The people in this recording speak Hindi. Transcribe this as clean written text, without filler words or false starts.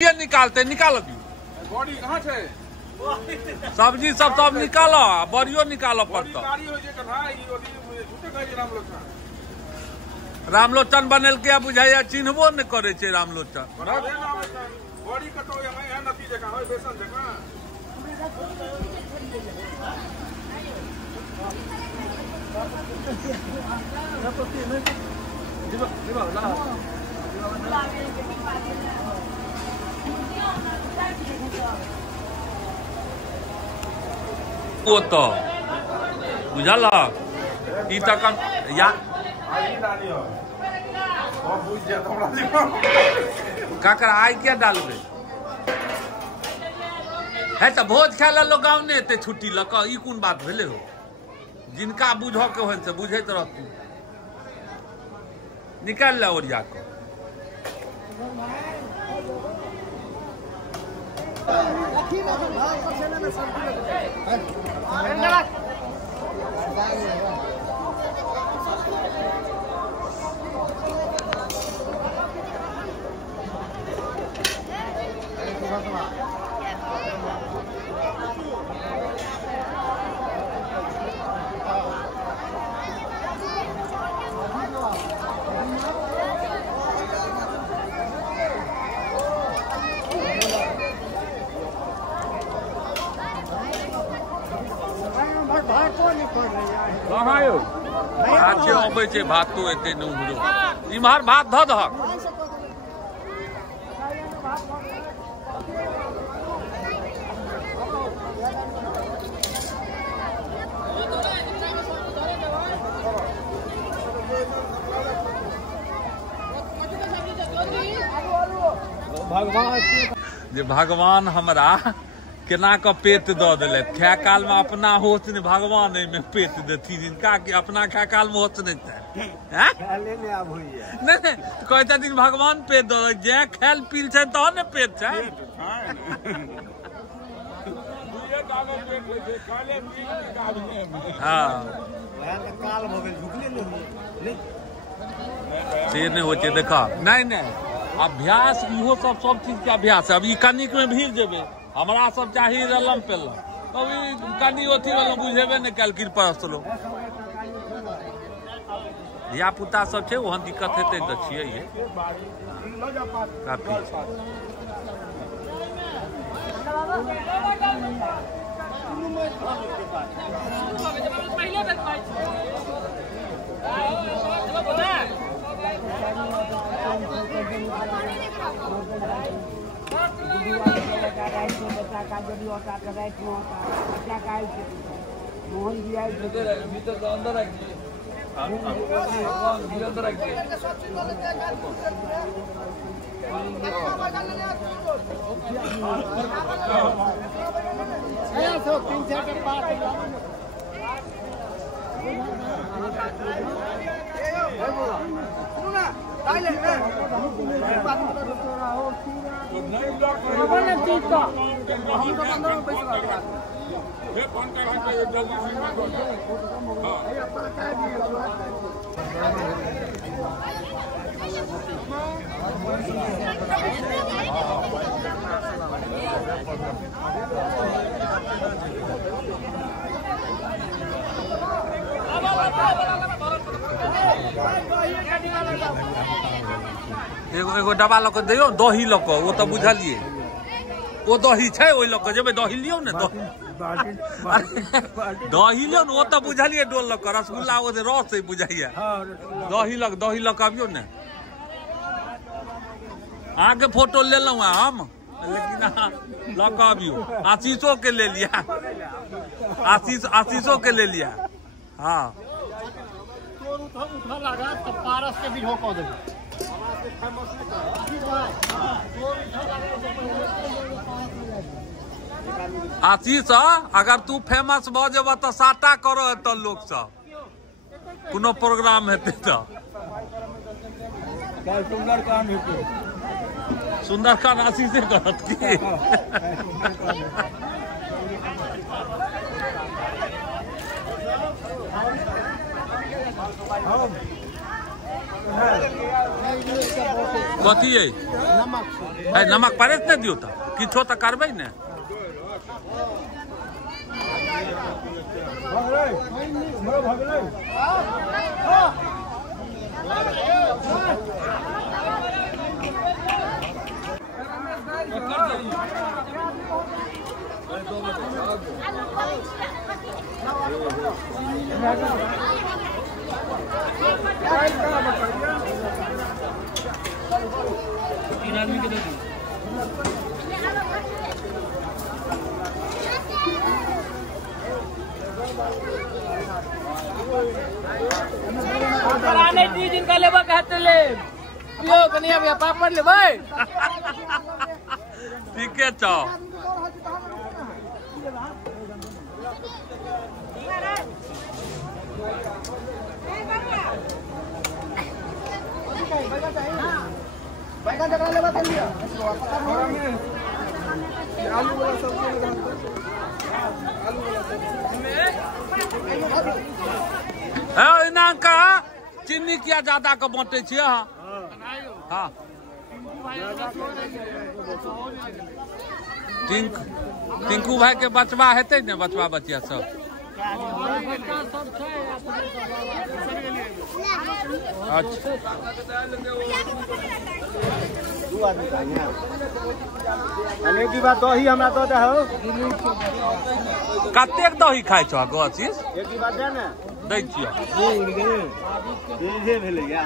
ये निकालते निकालो बॉडी कहाँ छे सब्जी सब निकालो बड़ियो निकालो पड़ता रामलोचन बनेल के बुझाइया चिन्हबो न करे छे रामलोचन बॉडी कतो है नती जका होय बेसन जका वो तो बुझल ई तक या काकर आई क्या डालबे है तो भोज खाय ला लोग गाँव ने एते छुट्टी लक ई कोन बात भेले हो जिनका बुझ के हो से बुझैत रहतू निकाल ला ओरिया को कहाँ यौ अच्छे अबै छै भातो एते न उम्हरो इम्हर भात धऽ दहक जे भगवान हमरा केना का पेट दऽ देले खाय काल में अपना होश ने भगवान में पेट देती जिनका कि अपना खाय काल में होश नहीं नहीं कहता दिन भगवान पेट दऽ जे खायल पील छै तो ने पेट छै हाँ से नहीं हो देखा नहीं नहीं अभ्यास इहो सब चीज के अभ्यास है अब ई कनिक में भीड़ जेबे हमरा सब चाही रलम पेलम तब कनी अथी वाला बुझेबे नहीं कल गिर परसलो धिया पुता सब छै वहाँ दिक्कत हेतै तऽ छियै ये काफी मोहन दिया अंदर एगो डब्बा लऽ के दियौ दही लऽ के वो तो बुझलिए वो दही छै ओइ लऽ के जेबै दही लियौ ने दही लियौ ने वो तो बुझलिए डोल लऽ के रसगुल्ला ओ रस है बुझाइए दही लऽ के आबियौ ने अहाँ के फोटो ले लूँ हम लेकिन लऽ के आबियौ आशीषो के ले लिया आशीषो के ले लिया हाँ पारस के भी हो देगा आशीष अगर तू फेमस भ जेब तो साटा करो तो लोग सब कोनो प्रोग्राम हेते तो सुंदरकांड आशीषे करत की हाँ कथी है नमक परेस नहीं दियो तो किछो तो करबे ने तीन आदमी के दे दी कराने दी जिनका लेबा कहते ले पियो कनिया भैया पापड़ ले भाई ठीक है चाओ बैगन जगह लेबा कनिया आलू वाला सब्जी इना का चीनी किया ज्यादा के बांटे छिए हाँ टिंकू भाई के बचवा हेते ने बचवा बचिया सब अच्छा की बात दही हमरा दो दे हो कतेक दही खाइ छ गो चीज एक की बात है ना दै छियै जे भेलै या